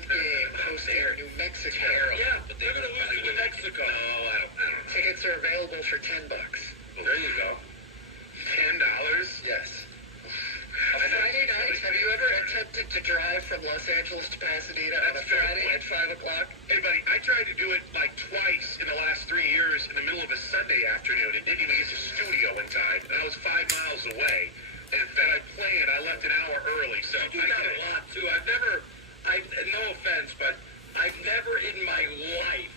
night game hosting New Mexico. Yeah, but they're going to lose to New Mexico. No, I don't. Tickets are available for $10. Well, there you go. $10? Yes. Friday night, have you ever attempted to drive from Los Angeles to Pasadena on a Friday at 5 o'clock? Hey, buddy, I tried to do it like twice in the last 3 years in the middle of a Sunday afternoon and didn't even get to studio in time. And I was 5 miles away. And in fact, I planned, I left an hour early. So You do that a lot, too. No offense, but I've never in my life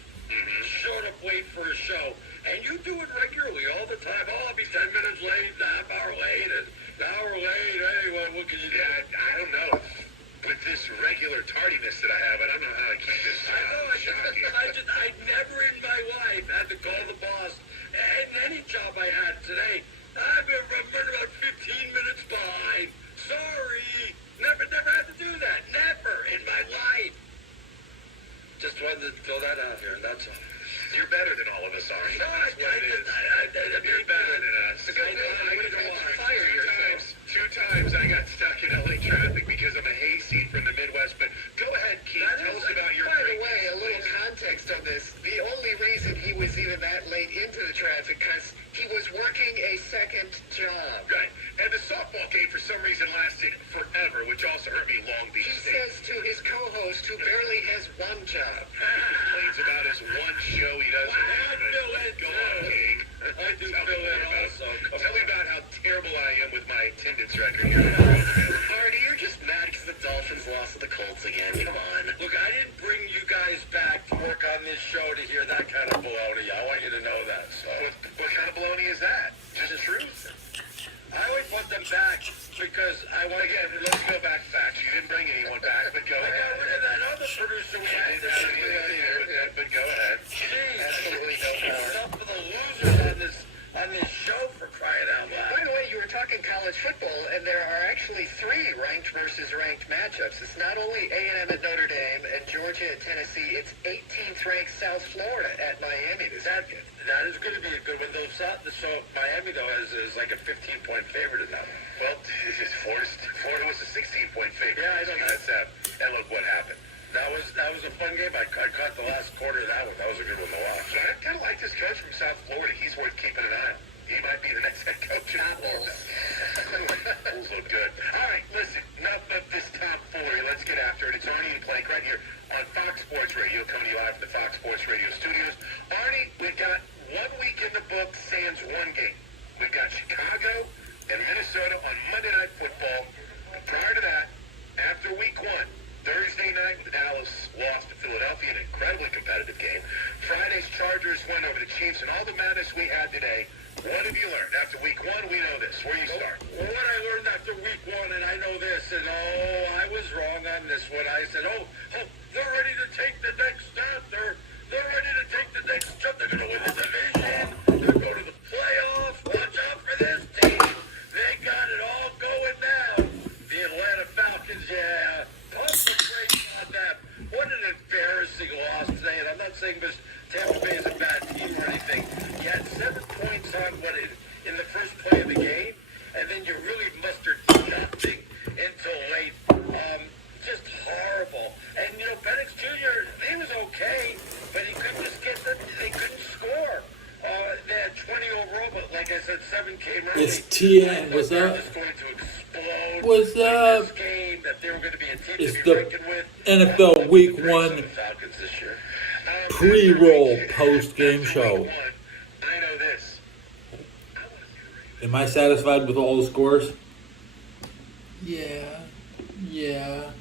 showed up late for a show. And you do it regularly all the time. Oh, I'll be 10 minutes late, a half hour late, and an hour late. Hey, what can you do? yeah, I don't know. With this regular tardiness that I have, I don't know how I keep this. I know. I never in my life had to call the boss. And any job I had today, I've been running about 15 minutes behind. Sorry. Never had to do that. Never in my life. Just wanted to throw that out here. That's all. You're better than all of us, Arnie. No, You're better than us. Two times I got stuck in LA traffic because I'm a hayseed from the Midwest. But go ahead, Keith. Tell us about your By the way, a little context on this. The only reason he was even that late into the traffic, because he was working a second job. Right. And the softball game, for some reason, lasted forever, which also hurt me Long Beach He State. says to his co-host, who barely has one job. He complains about his one show he doesn't have. Go on, King. I do fill in also. Tell me about how terrible I am with my attendance record here. Artie, you're just mad because the Dolphins lost to the Colts again. Come on. Look, I didn't bring you guys back to work on this show to hear that kind of baloney. I want you to know that. So, What kind of baloney is that? Just the truth? I always put them back because I want to Again, let's go back facts. You didn't bring anyone back, but go I got ahead. rid of that other producer we had. But go ahead. Absolutely no more. Enough for the losers on this show, for crying out By loud. the way, you were talking college football, and there are actually 3 ranked versus ranked matchups. It's not only A&M at Notre Dame and Georgia at Tennessee, it's 18th ranked South Florida at Miami this weekend. That is going to be a good one. So Miami, though, is like a 15-point favorite in that one. Well, this is forced. Florida was a 16-point favorite. Yeah, I know. And look what happened. That was a fun game. I caught the last quarter of that one. That was a good one to watch. So I kind of like this coach from South Florida. He's worth keeping an eye on. He might be the next head coach. Not Wolves. Bulls look good. All right, listen. Enough of this tomfoolery. Let's get after it. It's Arnie and Plank right here on Fox Sports Radio, coming to you live from the Fox Sports Radio studios. Arnie, we've got 1 week in the book, sans 1 game. We've got Chicago and Minnesota on Monday Night Football. And prior to that, after week 1, Thursday night, the Dallas lost to Philadelphia, an incredibly competitive game. Friday's Chargers won over the Chiefs, and all the madness we had today. What have you learned? After week 1, we know this. Where you start? Well, what I learned after week 1, and I know this, and I was wrong on this one. I said, they're ready to take the next step. They're ready to take the next step. They're going to win the division. They're going to the playoffs. Watch out for this team. They got it all going now. The Atlanta Falcons, yeah. Pump the brakes on them. What an embarrassing loss today. And I'm not saying this Tampa Bay is a bad team or anything. You had 7 points on in the first play of the game, and then you really mustered nothing until late. Just horrible. And Penix Jr., he was okay, but he couldn't just they couldn't score. They had 20 overall, but like I said, 7 came early. It's TN. What's up? Just going to explode. What's up? This game that they were going to be a team It's to be reckoned with. NFL Week 1 Falcons this year. pre-roll post-game show. I know this. Am I satisfied with all the scores? Yeah.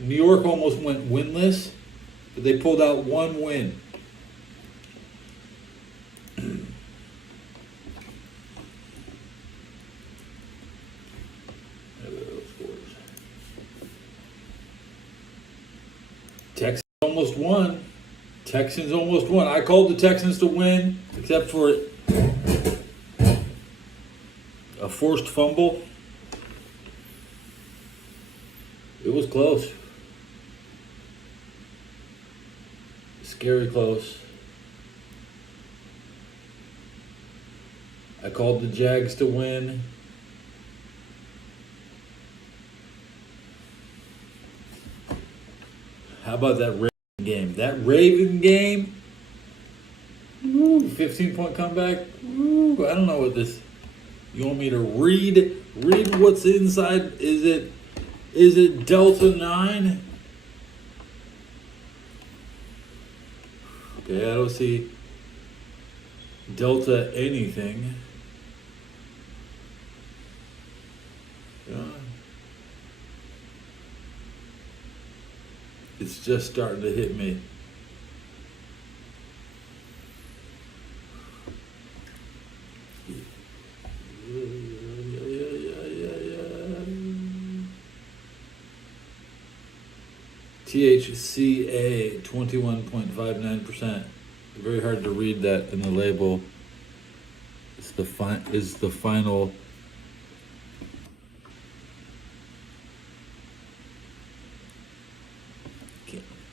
New York almost went winless, but they pulled out 1 win. Texans almost won. I called the Texans to win, except for a forced fumble. It was close. Scary close. I called the Jags to win. How about that game. That Raven game, 15-point comeback. I don't know what this. You want me to read what's inside? Is it Delta 9? Okay, I don't see Delta anything. It's just starting to hit me. THCA 21.59%. Very hard to read that in the label. It's the final.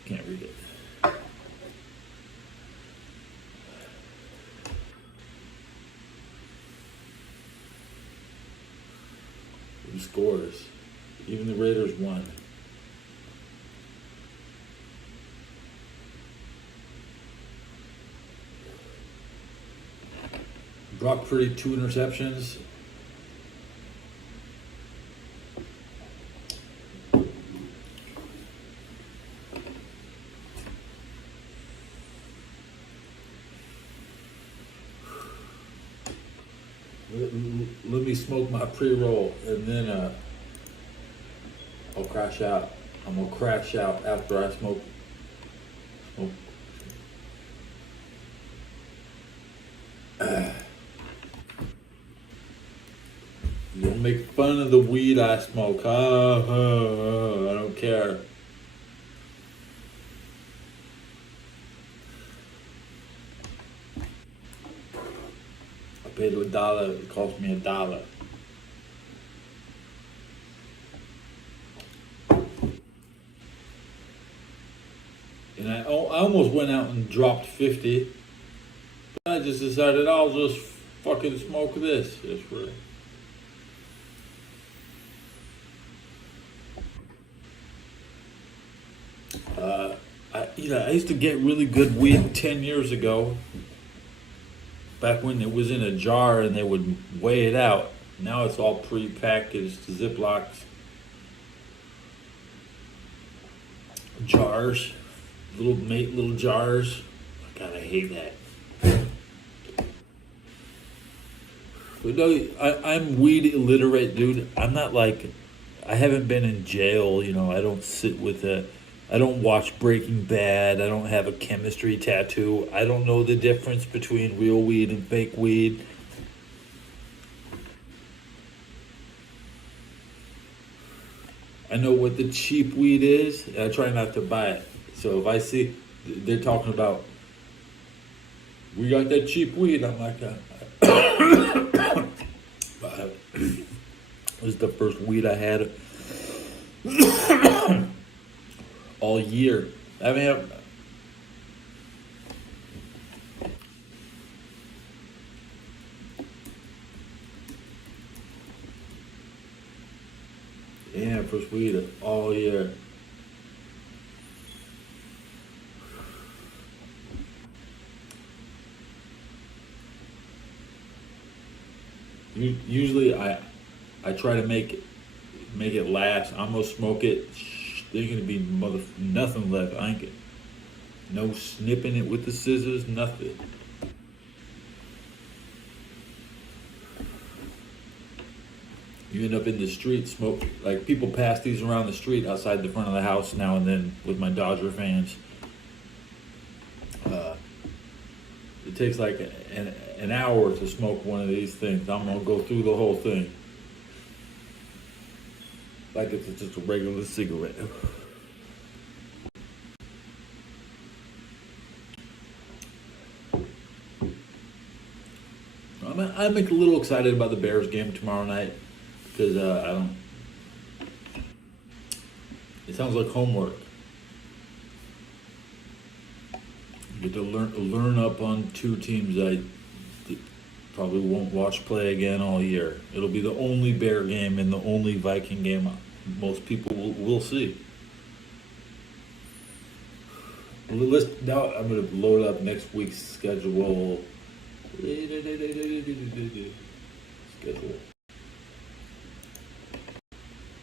Can't read it. The scores. Even the Raiders won. Brock Purdy, 2 interceptions. Let me smoke my pre-roll and then I'll crash out. I'm gonna crash out after I smoke. You don't make fun of the weed I smoke. I don't care. I paid $1. It cost me $1. And I almost went out and dropped 50. But I just decided I'll just fucking smoke this. Just for I used to get really good weed 10 years ago. Back when it was in a jar and they would weigh it out. Now it's all pre-packaged Ziplocs. Jars. Little jars. God, I hate that. But no, I'm weed illiterate, dude. I'm not like, I haven't been in jail, I don't sit with I don't watch Breaking Bad. I don't have a chemistry tattoo. I don't know the difference between real weed and fake weed. I know what the cheap weed is, and I try not to buy it. So if I see, they're talking about, we got that cheap weed, I'm like, it was the first weed I had all year. I mean, first weed all year. Usually I try to make it last. I'm gonna smoke it. There's gonna be nothing left. I ain't get no snipping it with the scissors. Nothing. You end up in the street smoke. Like people pass these around the street outside the front of the house now and then with my Dodger fans. It takes like an hour to smoke one of these things. I'm gonna go through the whole thing like it's just a regular cigarette. I'm a little excited about the Bears game tomorrow night because it sounds like homework. Get to learn up on two teams I probably won't watch play again all year. It'll be the only Bear game and the only Viking game most people will see. Now I'm going to load up next week's schedule. Schedule.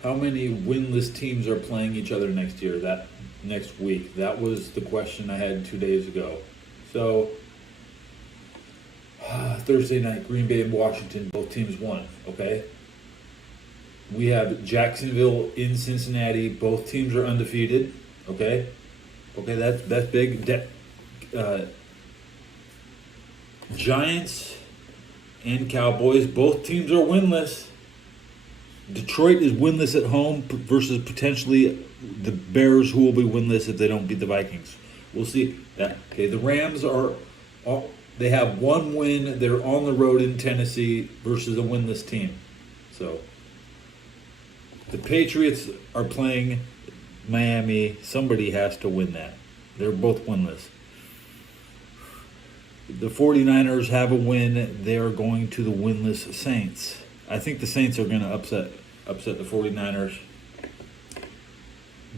How many winless teams are playing each other next year? That next week. That was the question I had 2 days ago. So Thursday night, Green Bay and Washington, both teams won. Okay. We have Jacksonville in Cincinnati. Both teams are undefeated. Okay. Okay, that's big. Giants and Cowboys, both teams are winless. Detroit is winless at home versus potentially the Bears, who will be winless if they don't beat the Vikings. We'll see that. Okay, the Rams they have one win. They're on the road in Tennessee versus a winless team. So the Patriots are playing Miami. Somebody has to win that. They're both winless. The 49ers have a win. They are going to the winless Saints. I think the Saints are going to upset the 49ers.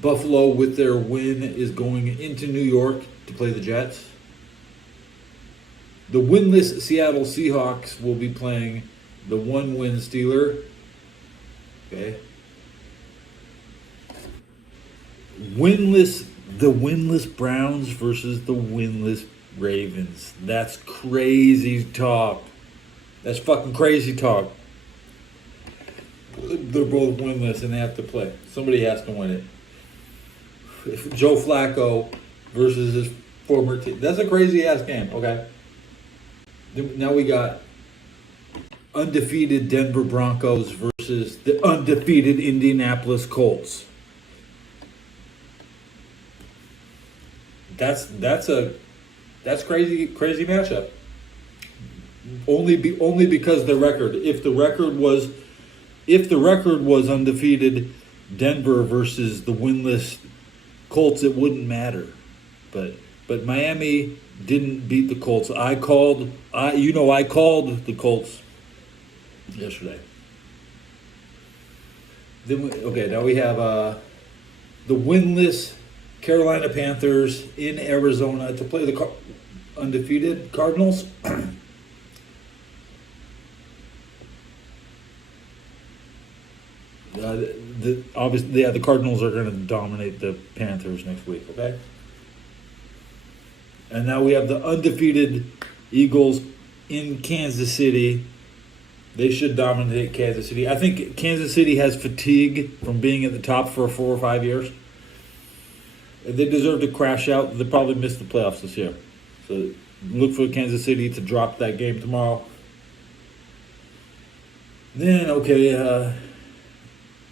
Buffalo, with their win, is going into New York to play the Jets. The winless Seattle Seahawks will be playing the one-win Steeler. Okay. The winless Browns versus the winless Ravens. That's crazy talk. That's fucking crazy talk. They're both winless and they have to play. Somebody has to win it. If Joe Flacco versus his former team. That's a crazy ass game, okay? Now we got undefeated Denver Broncos versus the undefeated Indianapolis Colts. That's crazy matchup. Only because the record. If the record was undefeated Denver versus the winless Colts, it wouldn't matter. But Miami didn't beat the Colts. I called the Colts yesterday. Now we have the winless Carolina Panthers in Arizona to play the undefeated Cardinals. The Cardinals are going to dominate the Panthers next week, okay? And now we have the undefeated Eagles in Kansas City. They should dominate Kansas City. I think Kansas City has fatigue from being at the top for 4 or 5 years. They deserve to crash out. They probably missed the playoffs this year. So look for Kansas City to drop that game tomorrow. Then,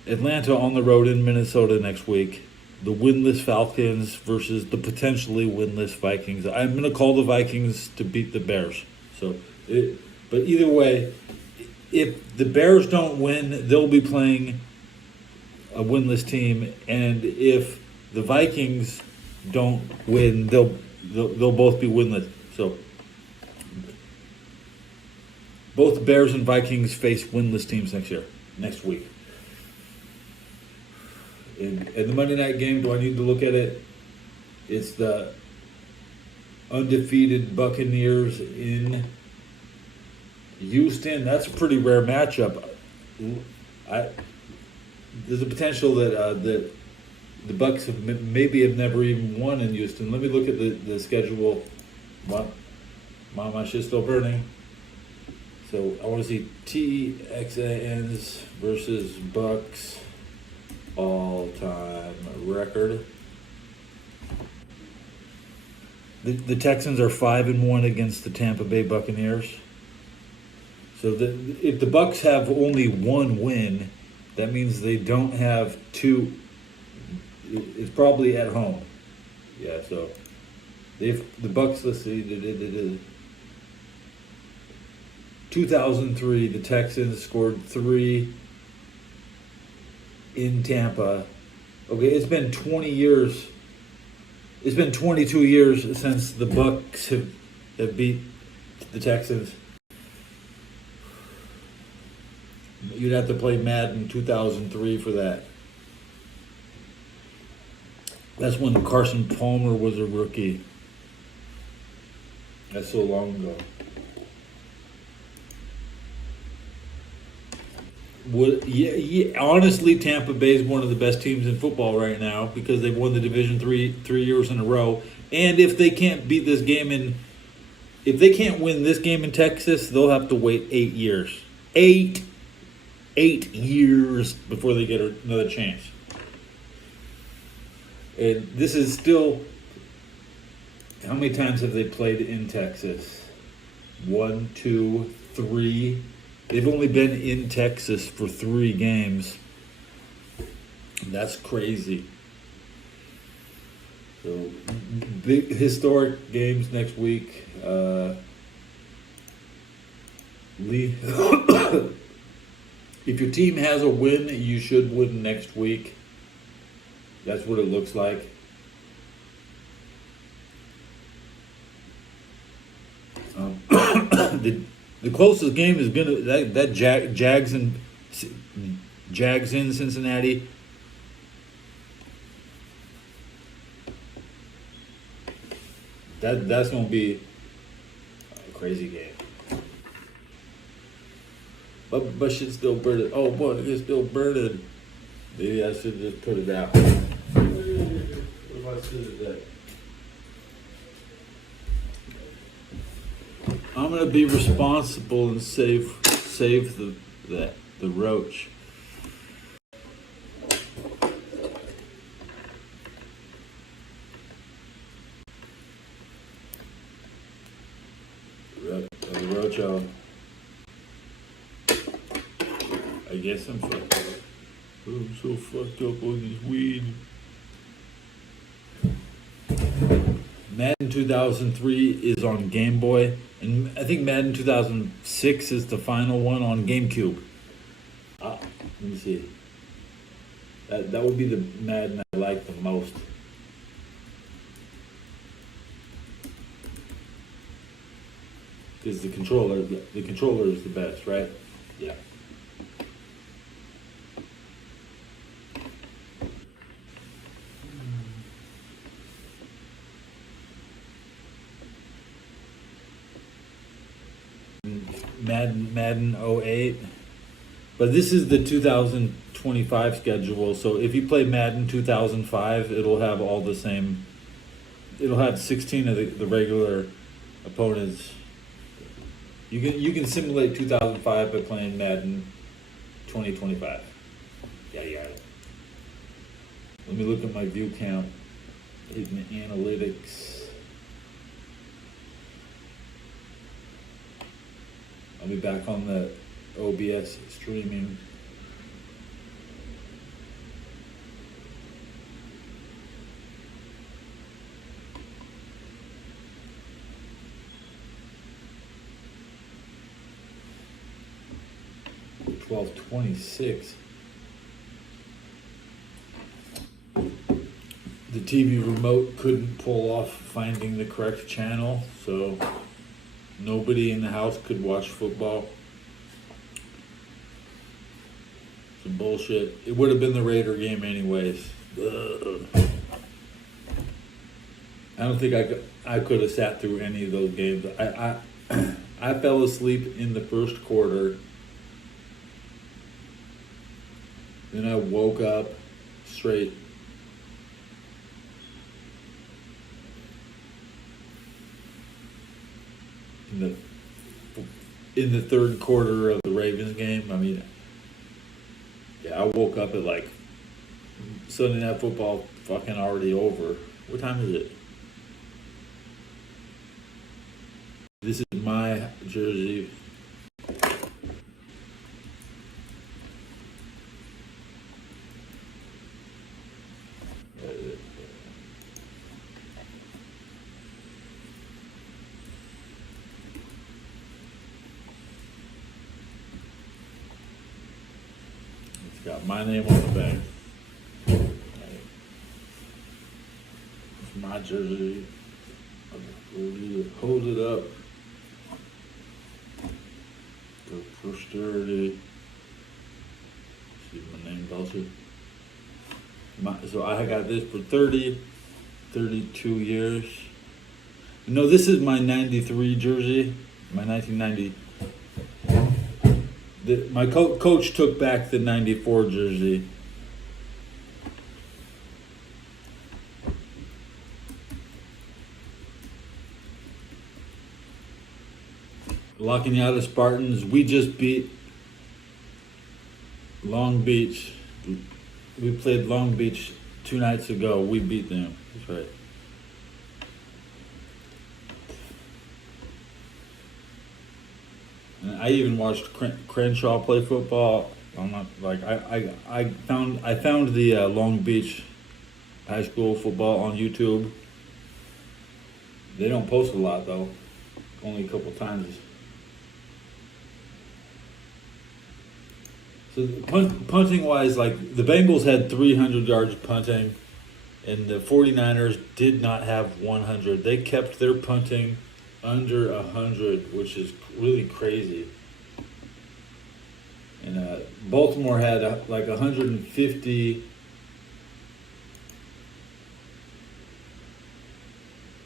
Atlanta on the road in Minnesota next week. The winless Falcons versus the potentially winless Vikings. I'm going to call the Vikings to beat the Bears. But either way, if the Bears don't win, they'll be playing a winless team. And if the Vikings don't win, they'll both be winless. So both Bears and Vikings face winless teams next week. In the Monday night game, do I need to look at it? It's the undefeated Buccaneers in Houston. That's a pretty rare matchup. There's a potential that the Bucs have never even won in Houston. Let me look at the schedule. My shit's still burning. So I want to see Texans versus Bucs all-time record. The Texans are 5-1 against the Tampa Bay Buccaneers. So if the Bucs have only one win, that means they don't have two. It's probably at home. Yeah, so if the Bucs, let's see, 2003, the Texans scored 3 in Tampa. Okay, it's been 20 years. It's been 22 years since the Bucs have beat the Texans. You'd have to play Madden 2003 for that. That's when Carson Palmer was a rookie. That's so long ago. Honestly, Tampa Bay is one of the best teams in football right now because they've won the division three years in a row. And if they can't beat this game if they can't win this game in Texas, they'll have to wait 8 years. 8 years before they get another chance. And this is still. How many times have they played in Texas? 1, 2, 3. They've only been in Texas for 3 games. That's crazy. So, big historic games next week. If your team has a win, you should win next week. That's what it looks like. The closest game is gonna that Jags in Cincinnati. That's gonna be a crazy game. But shit's still burning. Oh boy, it's still burning. Maybe I should just put it out. What if I sit that? I'm gonna be responsible and save the roach. The roach on. I guess I'm fucked up. I'm so fucked up on this weed. Madden 2003 is on Game Boy, and I think Madden 2006 is the final one on GameCube. Let me see. That would be the Madden I like the most. Because the controller is the best, right? Yeah. Madden 08. But this is the 2025 schedule, so if you play Madden 2005, it'll have all the same. It'll have 16 of the regular opponents. You can simulate 2005 by playing Madden 2025. Yeah. Let me look at my view count in the analytics. I'll be back on the OBS streaming. $12.26. The TV remote couldn't pull off finding the correct channel, so nobody in the house could watch football. Some bullshit. It would have been the Raider game anyways. Ugh. I don't think I could have sat through any of those games. I fell asleep in the first quarter. Then I woke up straight. In the third quarter of the Ravens game. I mean, yeah, I woke up at like Sunday Night Football fucking already over. What time is it? This is my jersey. Got my name on the back. It's my jersey. Hold it up for posterity. See my name, Dulcie. So I got this for 32 years. No, this is my 93 jersey, my 1990. My coach took back the 94 jersey. La Cañada Spartans, we just beat Long Beach. We played Long Beach 2 nights ago. We beat them. That's right. And I even watched Crenshaw play football. I'm not like I found the Long Beach high school football on YouTube. They don't post a lot though. Only a couple times. So punting wise, like the Bengals had 300 yards punting, and the 49ers did not have 100. They kept their punting under 100, which is really crazy. And Baltimore had like 150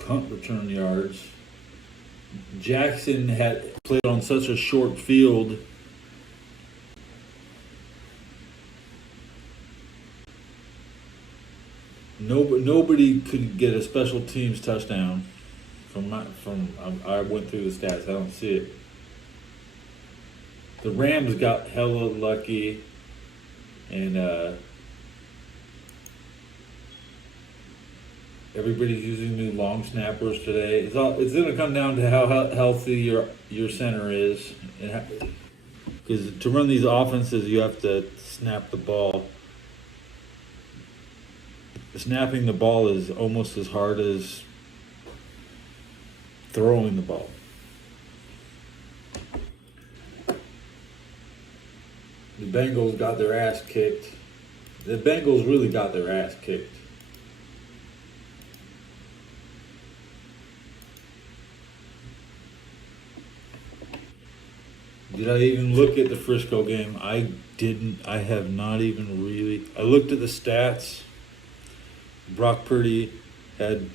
punt return yards. Jackson had played on such a short field. Nobody could get a special teams touchdown. I went through the stats. I don't see it. The Rams got hella lucky, and everybody's using new long snappers today. It's going to come down to how healthy your center is, because to run these offenses, you have to snap the ball. Snapping the ball is almost as hard as throwing the ball. The Bengals got their ass kicked. The Bengals really got their ass kicked. Did I even look at the Frisco game? I didn't. I have not even really. I looked at the stats. Brock Purdy had over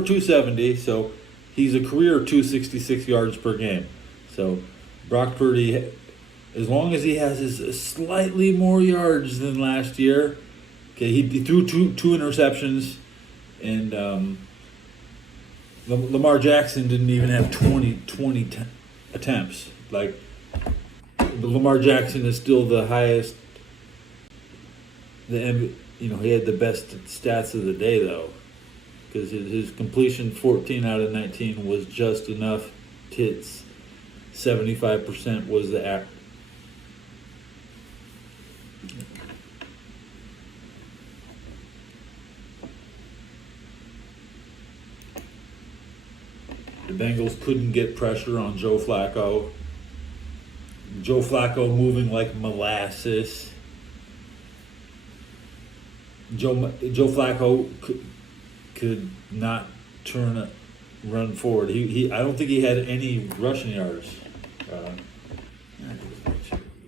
270, so he's a career 266 yards per game. So Brock Purdy, as long as he has his slightly more yards than last year, okay, he threw two interceptions, and Lamar Jackson didn't even have 20 attempts. Like, Lamar Jackson is still the highest. He had the best stats of the day though, because his completion 14 out of 19 was just enough hits. 75% was the act. The Bengals couldn't get pressure on Joe Flacco. Joe Flacco moving like molasses. Joe Flacco could not run forward. I don't think he had any rushing yards.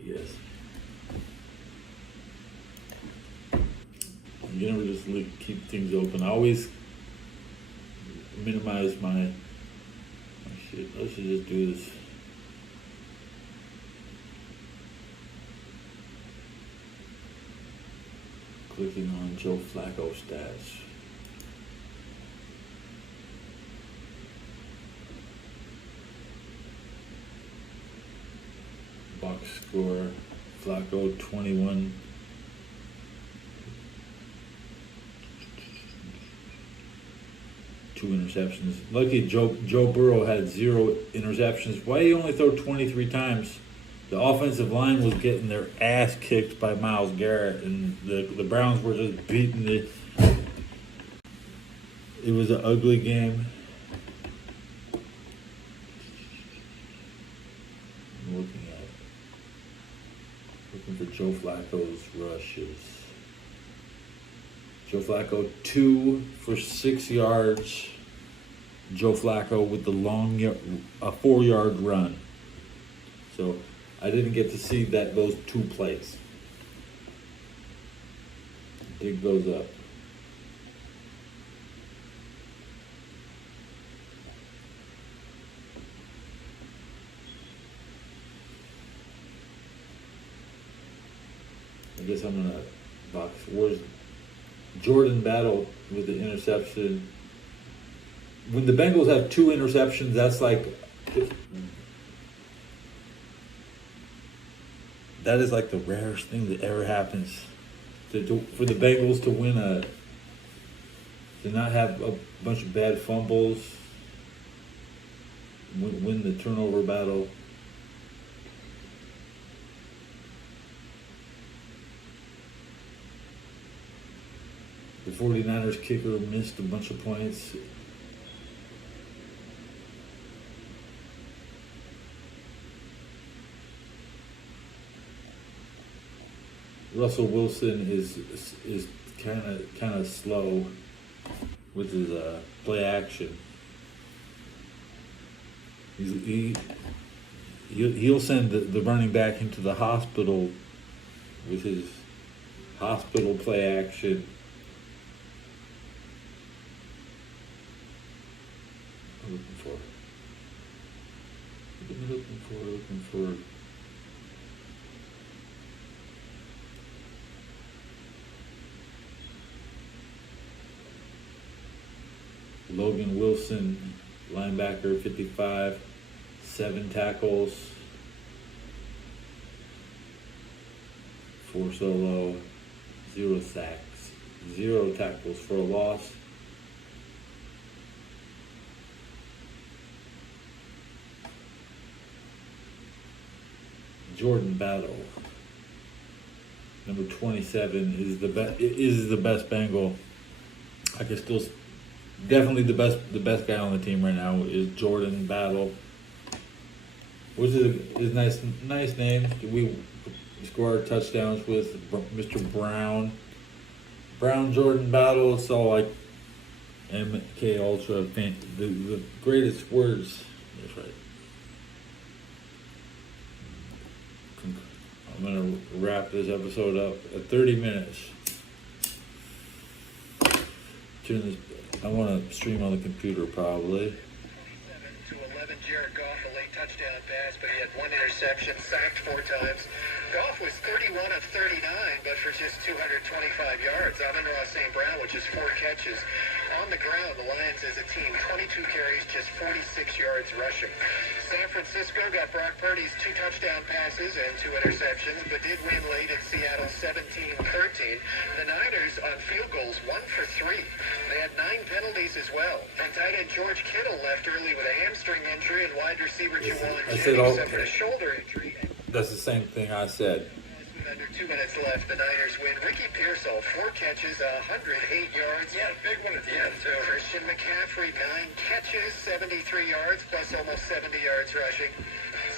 Yes. You never just keep things open. I always minimize my shit. I should just do this. Clicking on Joe Flacco stats. Box score, Flacco 21. Two interceptions. Lucky Joe Burrow had 0 interceptions. Why did he only throw 23 times? The offensive line was getting their ass kicked by Myles Garrett, and the Browns were just beating it. It was an ugly game. I'm looking for Joe Flacco's rushes. Joe Flacco 2 for 6 yards. Joe Flacco with the a 4-yard run. So I didn't get to see those 2 plays. Dig goes up. I guess I'm gonna box. Where's Jordan Battle with the interception? When the Bengals have 2 interceptions, that's like that is like the rarest thing that ever happens. For the Bengals to to not have a bunch of bad fumbles, win the turnover battle. The 49ers kicker missed a bunch of points. Russell Wilson is kind of slow with his play action. He'll send the running back into the hospital with his hospital play action. Looking for. Logan Wilson, linebacker, 55, 7 tackles, 4 solo, 0 sacks, 0 tackles for a loss. Jordan Battle, number 27, is the best Bengal. I can still. Definitely the best guy on the team right now is Jordan Battle, which is nice name. We score our touchdowns with Mr. Brown. Jordan Battle. It's all like MK Ultra. The greatest words. That's right. I'm gonna wrap this episode up at 30 minutes. Turn this. I want to stream on the computer probably. 27-11, Jared Goff, a late touchdown pass, but he had 1 interception, sacked 4 times. Goff was 31 of 39, but for just 225 yards. Amon-Ra St. Brown with just 4 catches. On the ground, the Lions as a team, 22 carries, just 46 yards rushing. San Francisco got Brock Purdy's 2 touchdown passes and 2 interceptions, but did win late at Seattle 17-13. The Niners on field goals, 1 for 3. They had 9 penalties as well. And tight end George Kittle left early with a hamstring injury, and wide receiver Juwan Jennings suffered a shoulder injury. That's the same thing I said. With under 2 minutes left, the Niners win. Ricky Pearsall, 4 catches, 108 yards. Yeah, big one at the end, too. Christian McCaffrey, 9 catches, 73 yards, plus almost 70 yards rushing.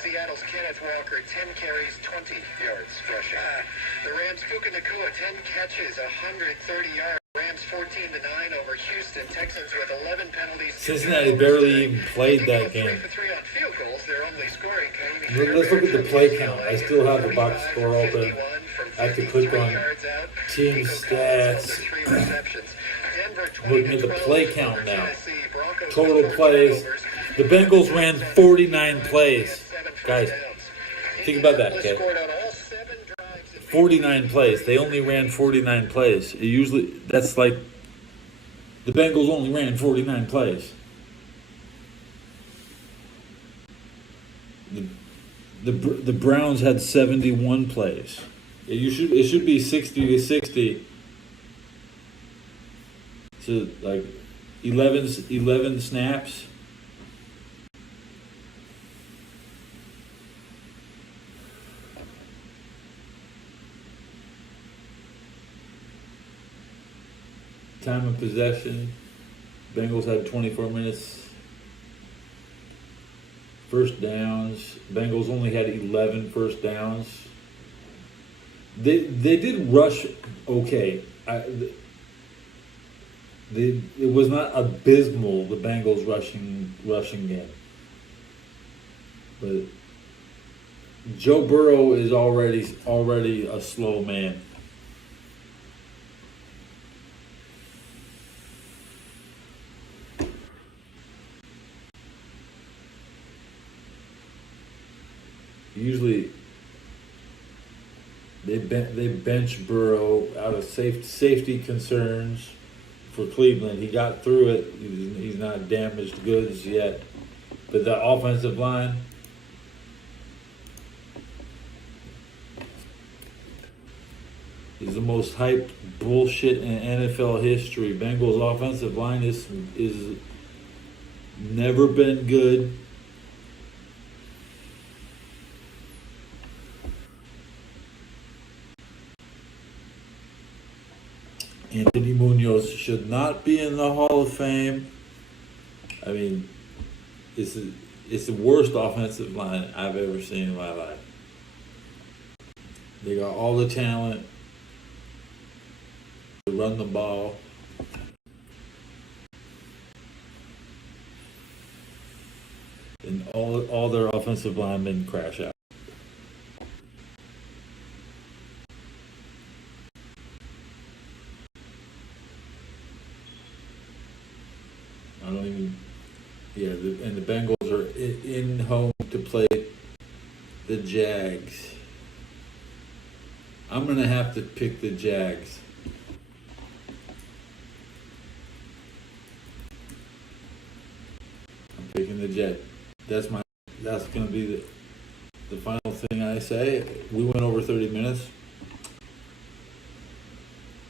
Seattle's Kenneth Walker, 10 carries, 20 yards rushing. The Rams' Puka Nacua, 10 catches, 130 yards. Rams 14-9 over Houston. Texans with 11 penalties. Cincinnati barely even played that game. 3 for 3 on field goals. They're only scoring. Let's look at the play count. I still have the box score open. I have to click on team stats. Looking at the play count now. Total plays. The Bengals ran 49 plays. Guys, think about that, okay? 49 plays. They only ran 49 plays. That's like the Bengals only ran 49 plays. The Browns had 71 plays. It should be 60-60. So like 11 snaps. Time of possession, Bengals had 24 minutes. First downs, Bengals only had 11 first downs. They did rush okay. It was not abysmal, the Bengals rushing game. But Joe Burrow is already a slow man. usually they bench Burrow out of safety concerns for Cleveland. He got through it. He's not damaged goods yet, but the offensive line. Is the most hyped bullshit in NFL history. Bengals offensive line is never been good. Anthony Munoz should not be in the Hall of Fame. I mean, it's the worst offensive line I've ever seen in my life. They got all the talent to run the ball. And all their offensive linemen crash out. I don't even. Yeah, and the Bengals are in home to play the Jags. I'm gonna have to pick the Jags. I'm picking the Jet. That's gonna be the final thing I say. We went over 30 minutes.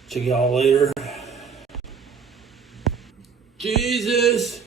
Check y'all later. Jesus!